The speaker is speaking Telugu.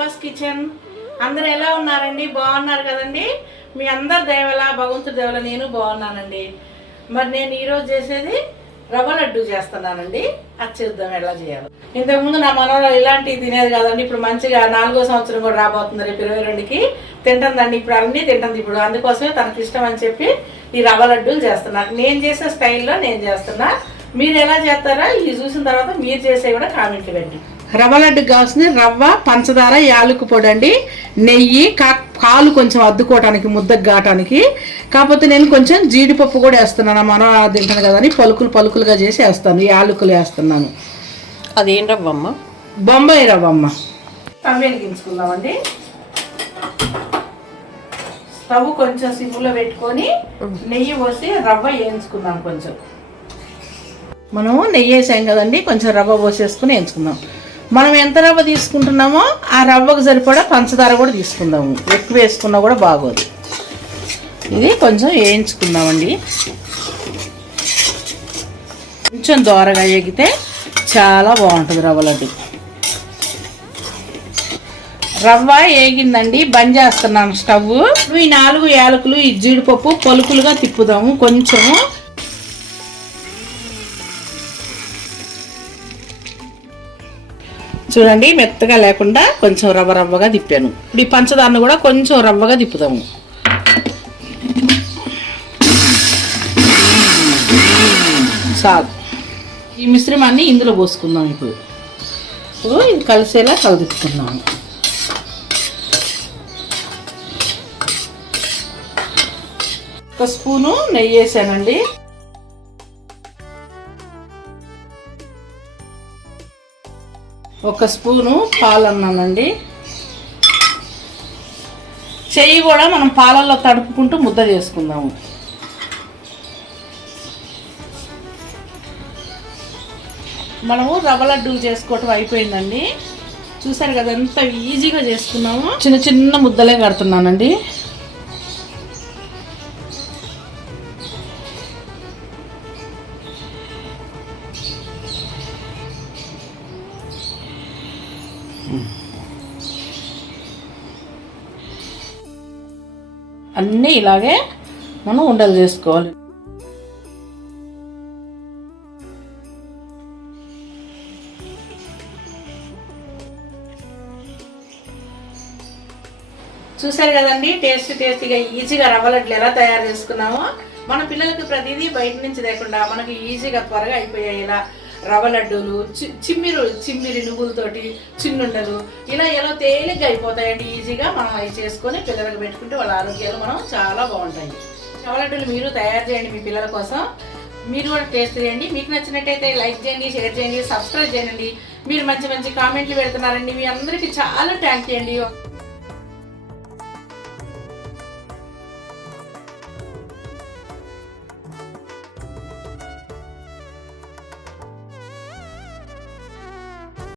రవ్వాస్ కిచెన్. అందరూ ఎలా ఉన్నారండి? బాగున్నారు కదండి? మీ అందరి దయవల్ల, భగవంతుడి దయవల్ల నేను బాగున్నానండి. మరి నేను ఈరోజు చేసేది రవ్వ లడ్డు చేస్తున్నానండి. అది చూద్దాం ఎలా చేయాలి. ఇంతకుముందు నా మనవరాలు ఇలాంటివి తినేది కాదండి. ఇప్పుడు మంచిగా 4వ సంవత్సరం కూడా రాబోతుంది, రేపు 22కి తింటుందండి. ఇప్పుడు అన్నీ తింటుంది. ఇప్పుడు అందుకోసమే తనకి ఇష్టం అని చెప్పి ఈ రవ్వ లడ్డూలు చేస్తున్నాను. నేను చేసే స్టైల్లో నేను చేస్తున్నా. మీరు ఎలా చేస్తారా ఇది చూసిన తర్వాత మీరు చేసే కూడా కామెంట్లు పెట్టి. రవ్వ లడ్డు కావాల్సింది రవ్వ, పంచదార, యాలకుల పొడి అండి, నెయ్యి, కాలు కొంచెం అద్దుకోవటానికి, ముద్దకు గాటానికి. కాకపోతే నేను కొంచెం జీడిపప్పు కూడా వేస్తున్నాను. మనం తింటాను కదా అని పలుకులుగా చేసి వేస్తాను. యాలకులు వేస్తున్నాను. అదేం రవ్వమ్మ? బొంబాయి రవ్వమ్మ. స్టవ్ వెలిగించుకుందామండి. స్టవ్ కొంచెం సిమ్లో పెట్టుకొని నెయ్యి పోసి రవ్వ వేయించుకుందాం. కొంచెం మనము నెయ్యి వేసాం కదండి, కొంచెం రవ్వ పోసేసుకుని వేయించుకుందాం. మనం ఎంత రవ్వ తీసుకుంటున్నామో ఆ రవ్వకు సరిపడా పంచదార కూడా తీసుకుందాము. ఎక్కువ వేసుకున్నా కూడా బాగోదు. ఇది కొంచెం వేయించుకుందామండి. కొంచెం దోరగా ఎగితే చాలా బాగుంటుంది రవ్వ లడ్డు. రవ్వ వేగిందండి, బంద్ చేస్తున్నాను స్టవ్. ఈ 4 యాలకులు, ఈ జీడిపప్పు పలుకులుగా తిప్పుదాము. కొంచెము చూడండి, మెత్తగా లేకుండా కొంచెం రవ్వగా తిప్పాను. ఇప్పుడు ఈ పంచదారను కూడా కొంచెం రవ్వగా తిప్పుదాము. చాలు. ఈ మిశ్రమాన్ని ఇందులో పోసుకుందాం. ఇప్పుడు ఇది కలిసేలా కలుపుతున్నాము. ఒక స్పూను నెయ్యి వేసానండి. ఒక స్పూను పాలు అన్నానండి. చెయ్యి కూడా మనం పాలల్లో తడుపుకుంటూ ముద్ద చేసుకుందాము. మనము రవ్వ లడ్డూలు చేసుకోవటం అయిపోయిందండి. చూసారు కదా ఎంత ఈజీగా చేసుకున్నాము. చిన్న చిన్న ముద్దలే కడుతున్నానండి. అన్నీ ఇలాగే మనం ఉండలు చేసుకోవాలి. చూసారు కదండి, టేస్టీగా ఈజీగా రవ్వ లడ్లు ఎలా తయారు చేసుకున్నామో. మన పిల్లలకి ప్రతిదీ బయట నుంచి లేకుండా మనకి ఈజీగా త్వరగా అయిపోయాయి. ఇలా రవ్వ లడ్డూలు, చిమ్మిరి నువ్వులతోటి చిన్నుండలు ఇలా ఎలా తేలిగ్గా అయిపోతాయండి. ఈజీగా మనం అవి చేసుకొని పిల్లలకు పెట్టుకుంటే వాళ్ళ ఆరోగ్యాలు మనం చాలా బాగుంటాయి. రవ్వ లడ్డూలు మీరు తయారు చేయండి మీ పిల్లల కోసం. మీరు కూడా టేస్ట్ చేయండి. మీకు నచ్చినట్టయితే లైక్ చేయండి, షేర్ చేయండి, సబ్స్క్రైబ్ చేయండి. మీరు మంచి కామెంట్లు పెడుతున్నారండి. మీ అందరికీ చాలా థ్యాంక్ యూ అండి.